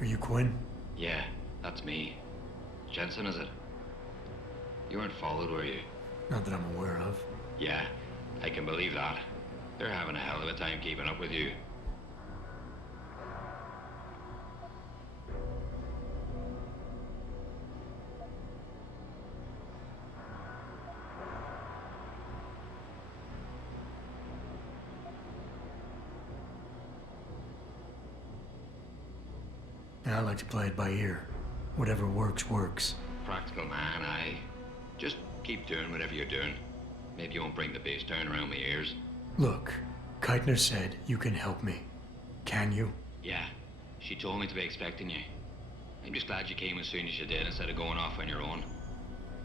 Are you Quinn? Yeah, that's me. Jensen, is it? You weren't followed, were you? Not that I'm aware of. Yeah, I can believe that. They're having a hell of a time keeping up with you. Yeah, I like to play it by ear. Whatever works, works. Practical man, aye. Just keep doing whatever you're doing. Maybe you won't bring the bass down around my ears. Look, Keitner said you can help me. Can you? Yeah, she told me to be expecting you. I'm just glad you came as soon as you did instead of going off on your own.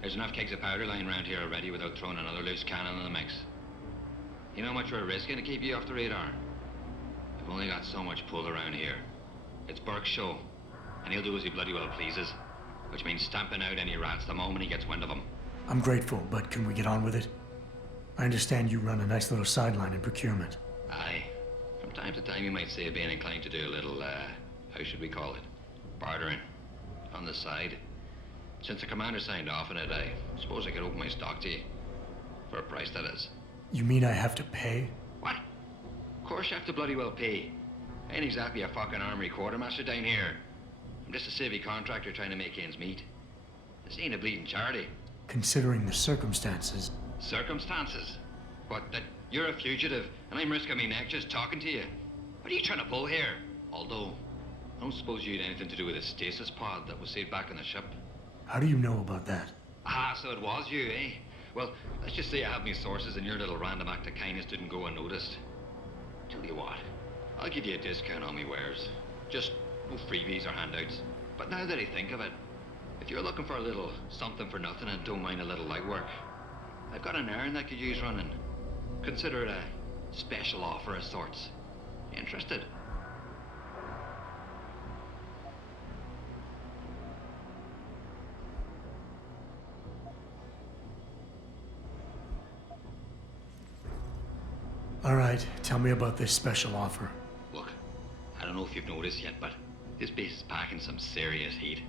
There's enough kegs of powder lying around here already without throwing another loose cannon in the mix. You know how much we're risking to keep you off the radar? We've only got so much pull around here. It's Burke's show, and he'll do as he bloody well pleases, which means stamping out any rats the moment he gets wind of them. I'm grateful, but can we get on with it? I understand you run a nice little sideline in procurement. Aye. From time to time you might say being inclined to do a little, how should we call it? Bartering. On the side. Since the commander signed off on it, I suppose I could open my stock to you. For a price, that is. You mean I have to pay? What? Of course you have to bloody well pay. I ain't exactly a fucking armory quartermaster down here. I'm just a civvy contractor trying to make ends meet. This ain't a bleeding charity. Considering the circumstances. Circumstances? What, that you're a fugitive and I'm risking my neck just talking to you? What are you trying to pull here? Although, I don't suppose you had anything to do with the stasis pod that was saved back on the ship. How do you know about that? Ah, so it was you, eh? Well, let's just say I have my sources and your little random act of kindness didn't go unnoticed. Tell you what, I'll give you a discount on me wares. Just no freebies or handouts. But now that I think of it, if you're looking for a little something for nothing and don't mind a little light work, I've got an errand that could use running. Consider it a special offer of sorts. Interested? All right, tell me about this special offer. Look, I don't know if you've noticed yet, but this base is packing some serious heat.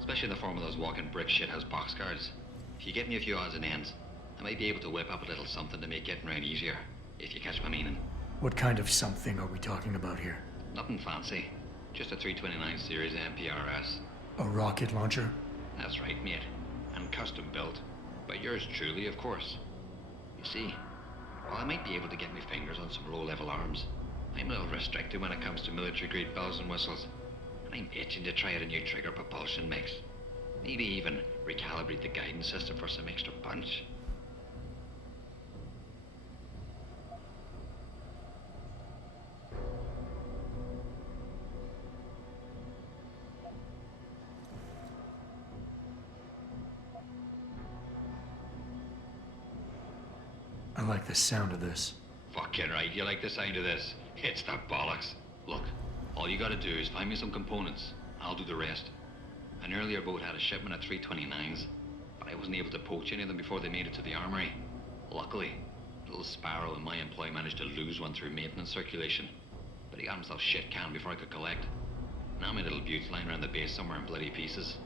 Especially in the form of those walking brick shithouse boxcars. If you get me a few odds and ends, I might be able to whip up a little something to make getting around easier, if you catch my meaning. What kind of something are we talking about here? Nothing fancy. Just a 329 series MPRS. A rocket launcher? That's right, mate. And custom built. By yours truly, of course. You see, while I might be able to get my fingers on some low-level arms, I'm a little restricted when it comes to military-grade bells and whistles. And I'm itching to try out a new trigger propulsion mix. Maybe even recalibrate the guidance system for some extra punch. I like the sound of this. Fucking right, you like the sound of this? It's the bollocks. Look, all you gotta do is find me some components. I'll do the rest. An earlier boat had a shipment of 329s, but I wasn't able to poach any of them before they made it to the armory. Luckily, little Sparrow in my employ managed to lose one through maintenance circulation, but he got himself shit canned before I could collect. Now my little bute's lying around the base somewhere in bloody pieces.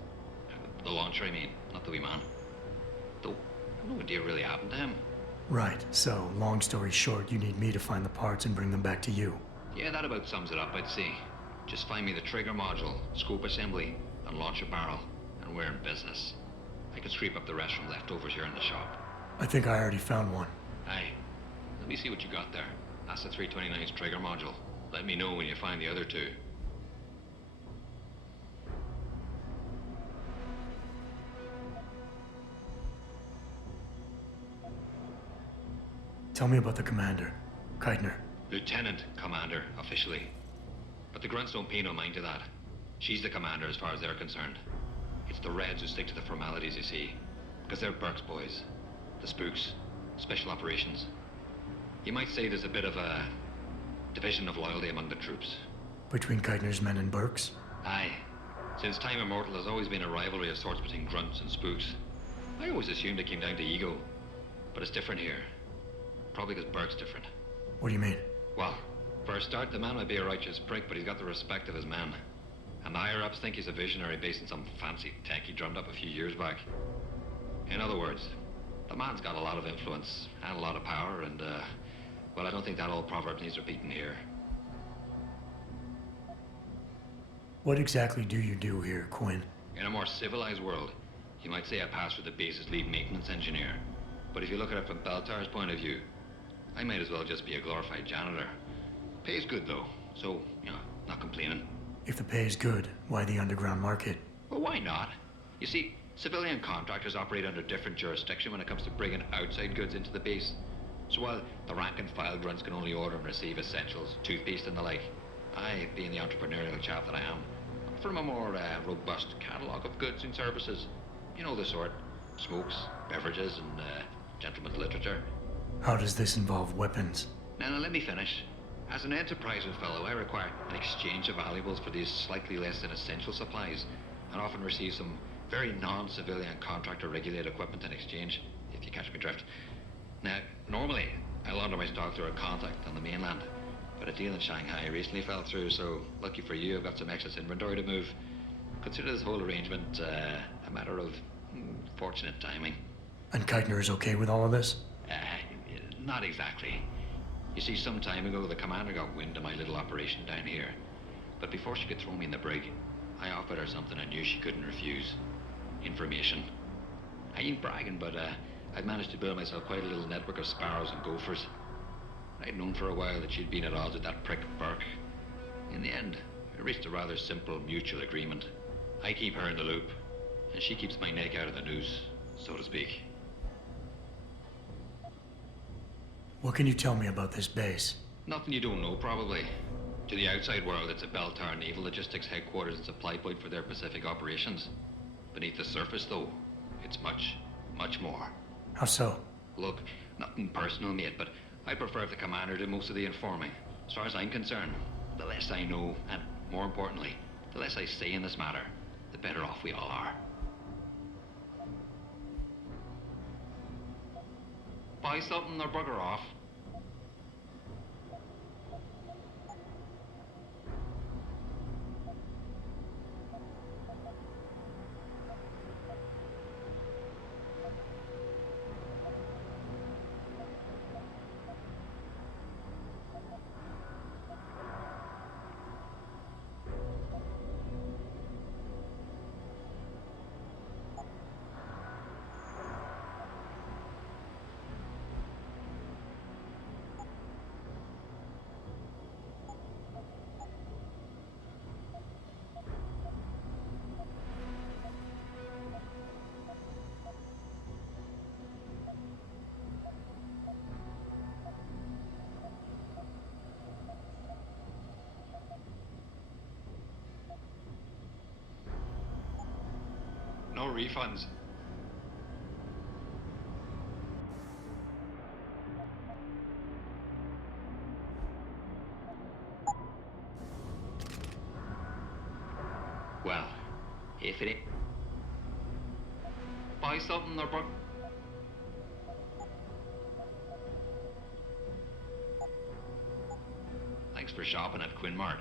The launcher, I mean, not the wee man. Though, no idea really happened to him. Right, so, long story short, you need me to find the parts and bring them back to you. Yeah, that about sums it up, I'd say. Just find me the trigger module, scope assembly, and launch a barrel, and we're in business. I could scrape up the rest from leftovers here in the shop. I think I already found one. Aye. Let me see what you got there. That's the 329's trigger module. Let me know when you find the other two. Tell me about the commander, Keitner. Lieutenant Commander, officially. But the grunts don't pay no mind to that. She's the commander as far as they're concerned. It's the Reds who stick to the formalities, you see. Because they're Burke's boys. The spooks. Special operations. You might say there's a bit of a division of loyalty among the troops. Between Keitner's men and Burke's? Aye. Since time immemorial, there's always been a rivalry of sorts between grunts and spooks. I always assumed it came down to ego. But it's different here. Probably because Burke's different. What do you mean? Well, for a start, the man might be a righteous prick, but he's got the respect of his men. And the higher-ups think he's a visionary based on some fancy tech he drummed up a few years back. In other words, the man's got a lot of influence and a lot of power, and, well, I don't think that old proverb needs repeating here. What exactly do you do here, Quinn? In a more civilized world, you might say I pass for the base's lead maintenance engineer. But if you look at it from Beltar's point of view, I might as well just be a glorified janitor. Pays good, though, so, not complaining. If the pay is good, why the underground market? Well, why not? You see, civilian contractors operate under different jurisdiction when it comes to bringing outside goods into the base. So while the rank-and-file grunts can only order and receive essentials, toothpaste and the like, I, being the entrepreneurial chap that I am, offer them a more robust catalogue of goods and services. You know the sort. Smokes, beverages, and gentleman's literature. How does this involve weapons? Now, let me finish. As an enterprising fellow, I require an exchange of valuables for these slightly less than essential supplies, and often receive some very non-civilian contractor-regulated equipment in exchange, if you catch my drift. Now, normally, I launder my stock through a contact on the mainland, but a deal in Shanghai recently fell through, so lucky for you, I've got some excess inventory to move. Consider this whole arrangement a matter of fortunate timing. And Keitner is okay with all of this? Not exactly. You see, some time ago, the commander got wind of my little operation down here. But before she could throw me in the brig, I offered her something I knew she couldn't refuse. Information. I ain't bragging, but I'd managed to build myself quite a little network of sparrows and gophers. I'd known for a while that she'd been at odds with that prick Burke. In the end, we reached a rather simple mutual agreement. I keep her in the loop, and she keeps my neck out of the noose, so to speak. What can you tell me about this base? Nothing you don't know, probably. To the outside world, it's a Beltar naval logistics headquarters and supply point for their Pacific operations. Beneath the surface, though, it's much, much more. How so? Look, nothing personal, mate, but I prefer if the commander did most of the informing. As far as I'm concerned, the less I know, and more importantly, the less I say in this matter, the better off we all are. Buy something or bugger off. No refunds. Well, if it ain't... Buy something or bug... Thanks for shopping at Quinn Mart.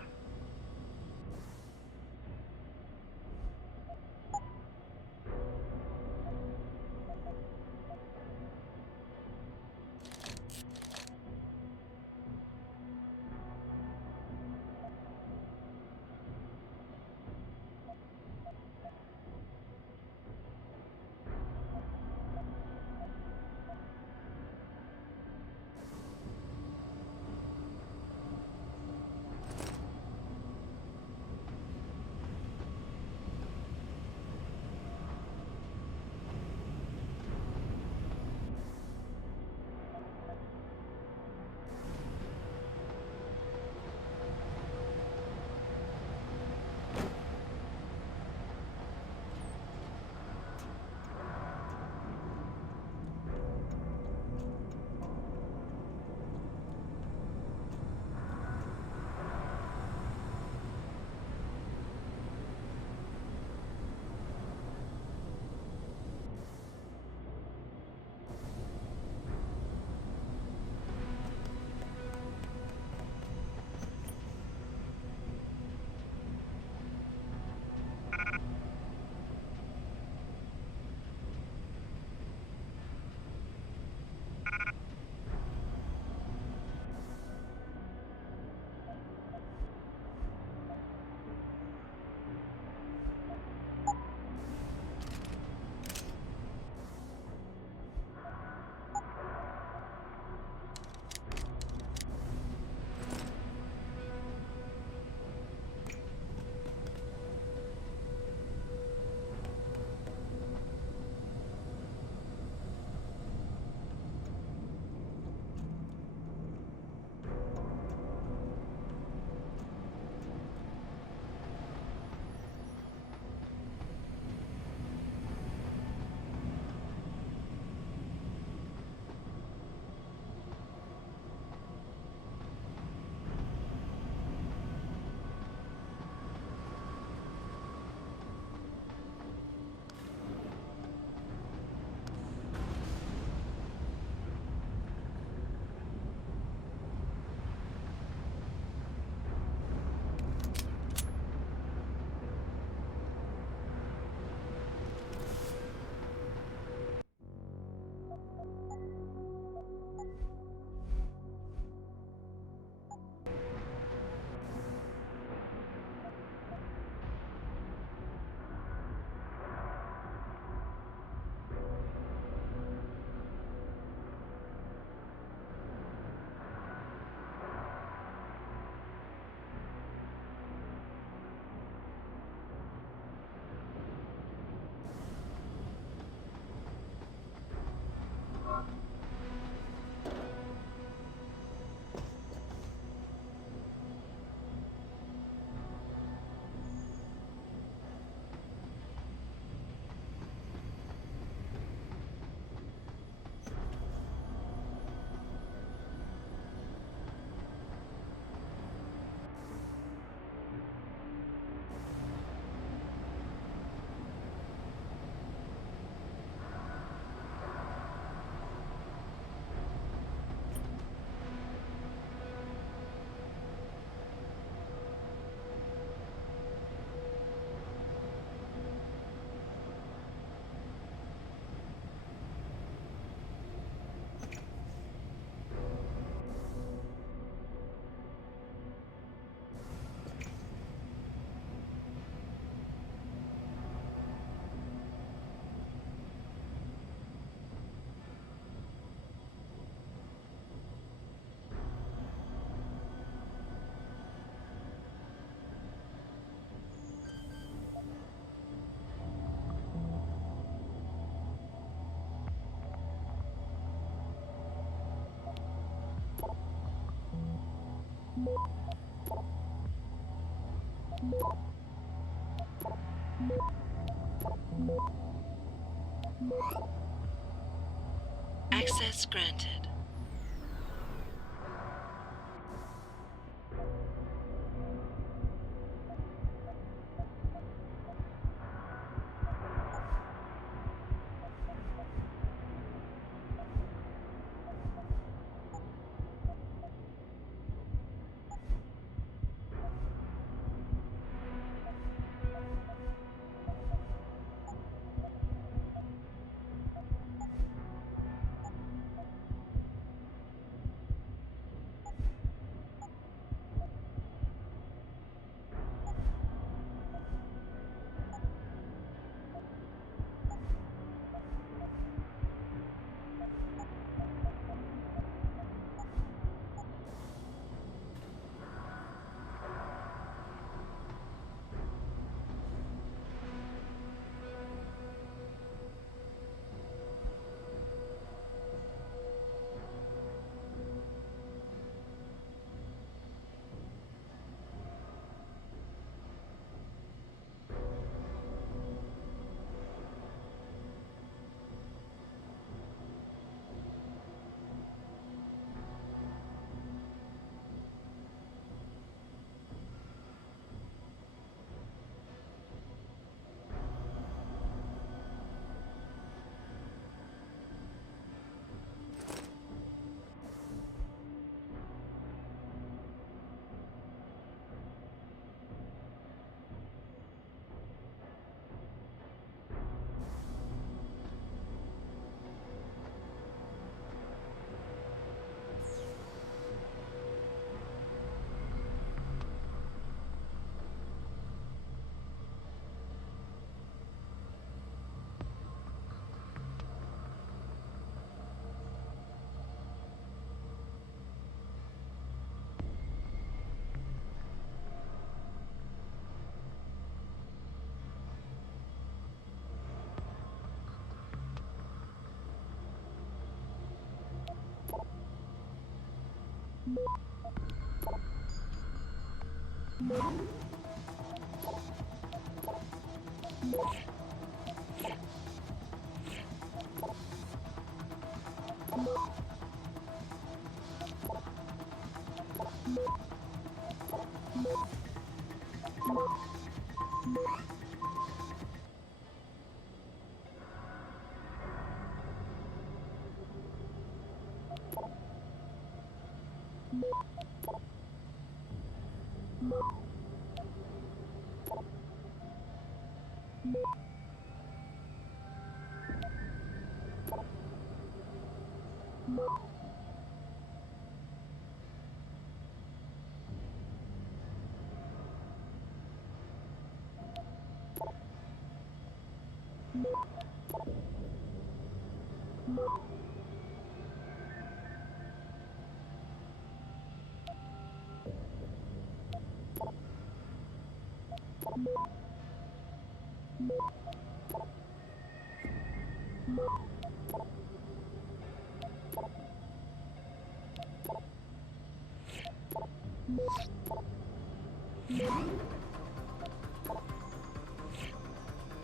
Access granted.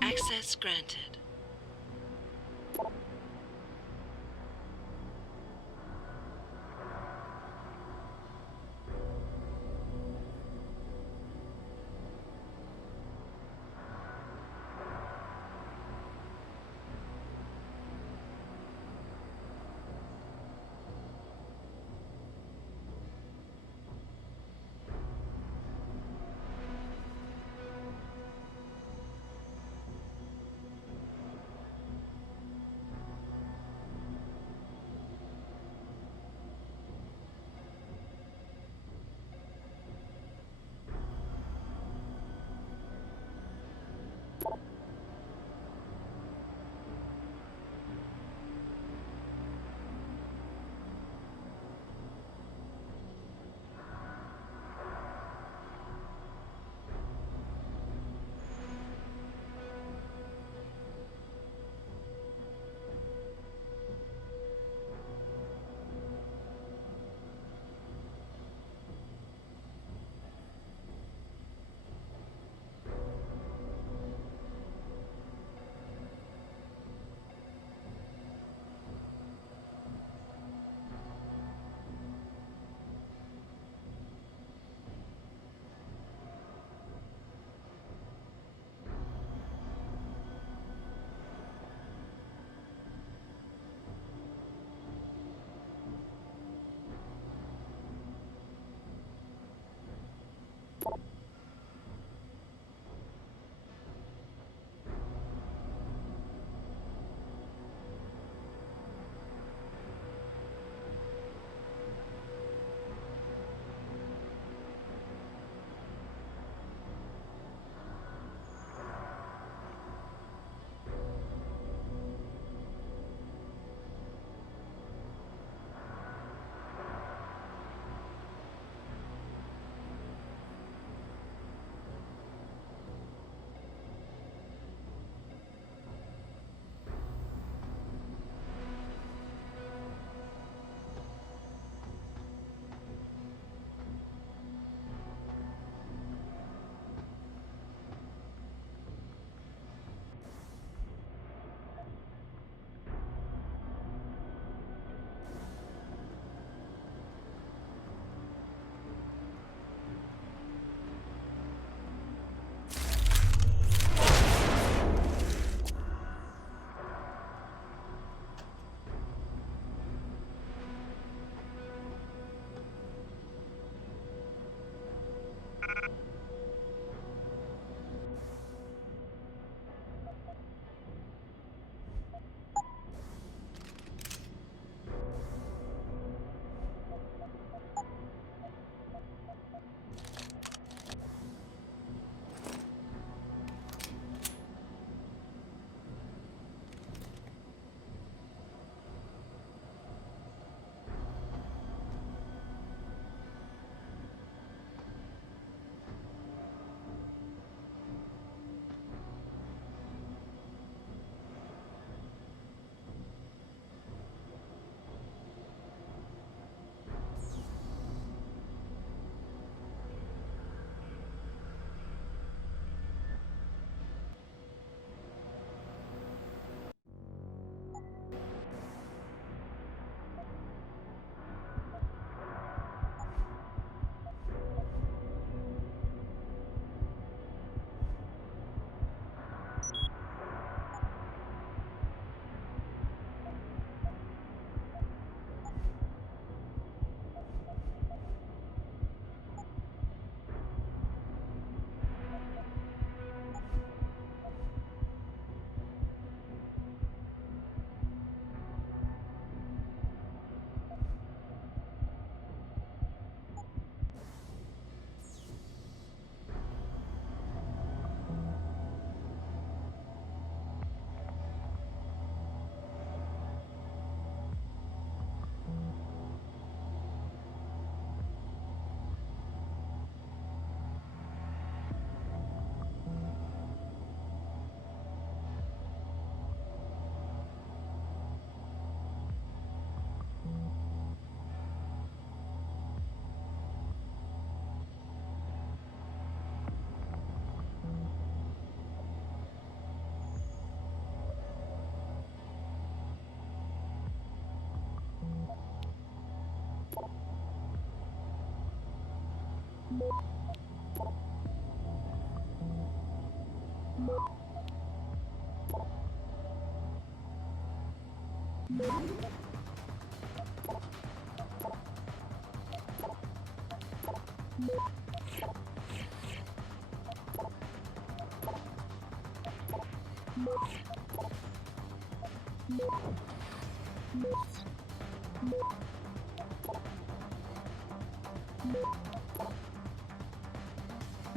Access granted.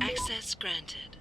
Access granted.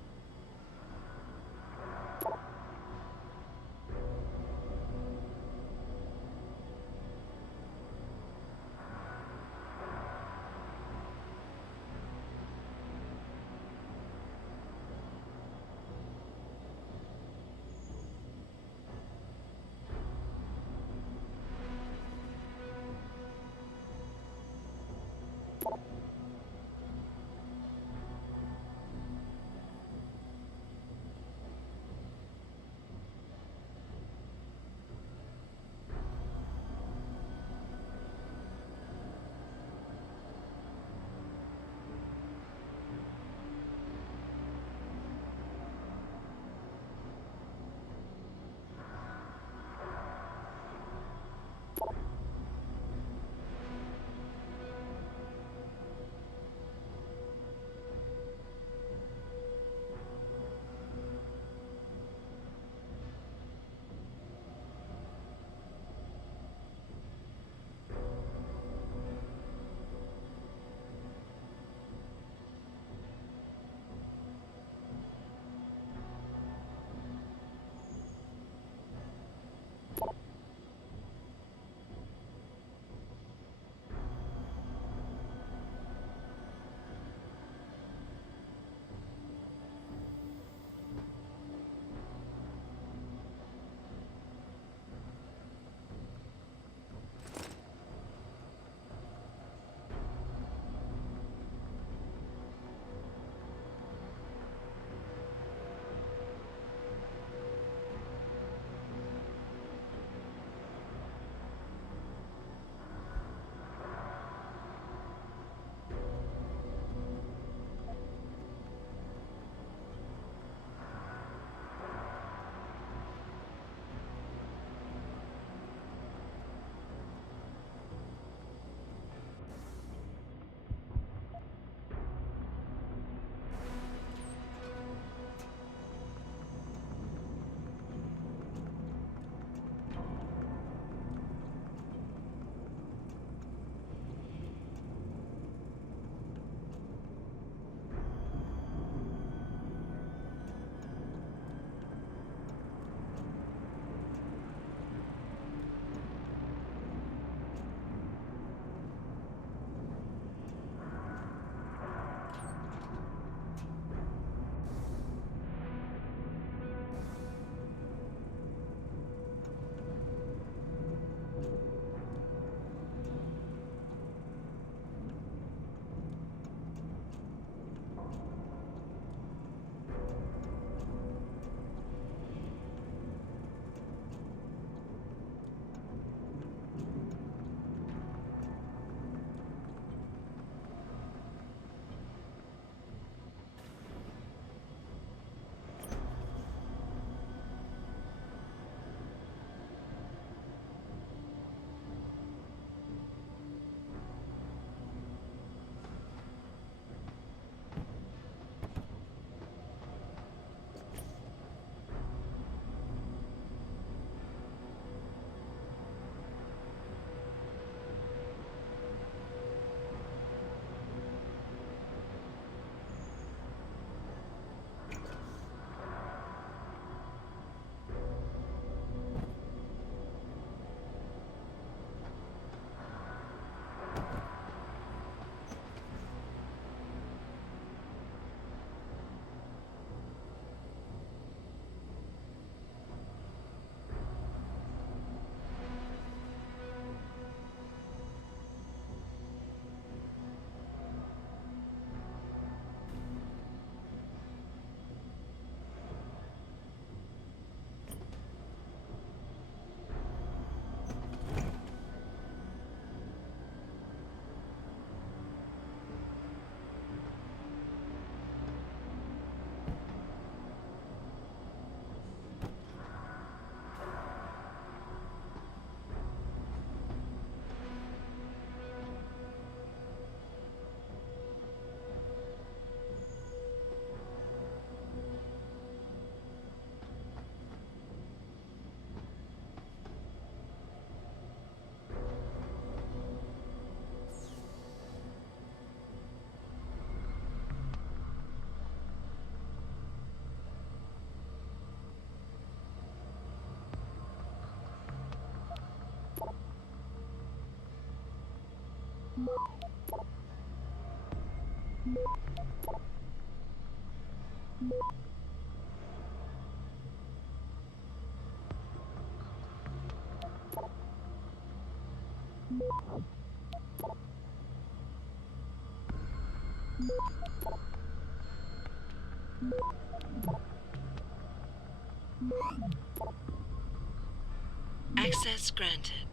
Access granted.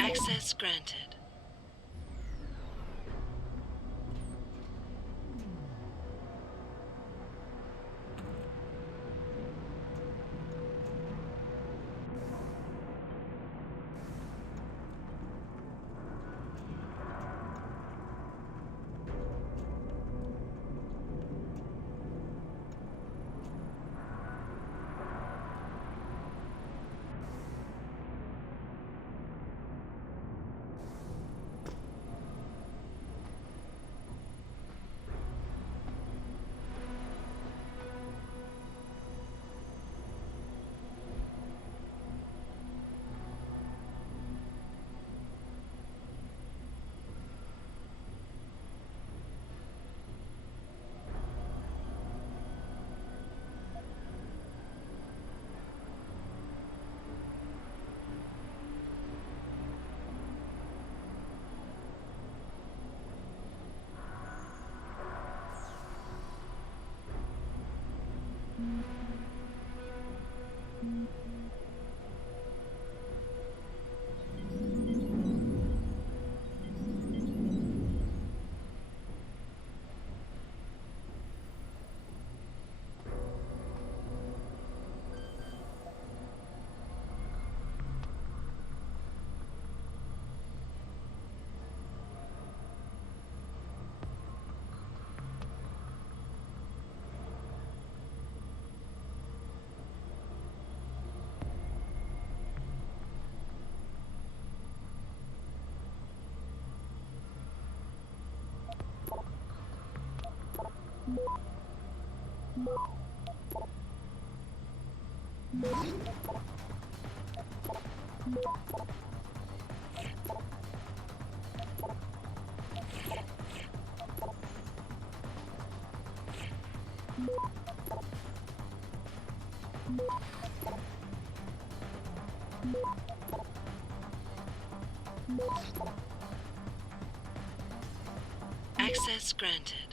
Access granted. Access granted.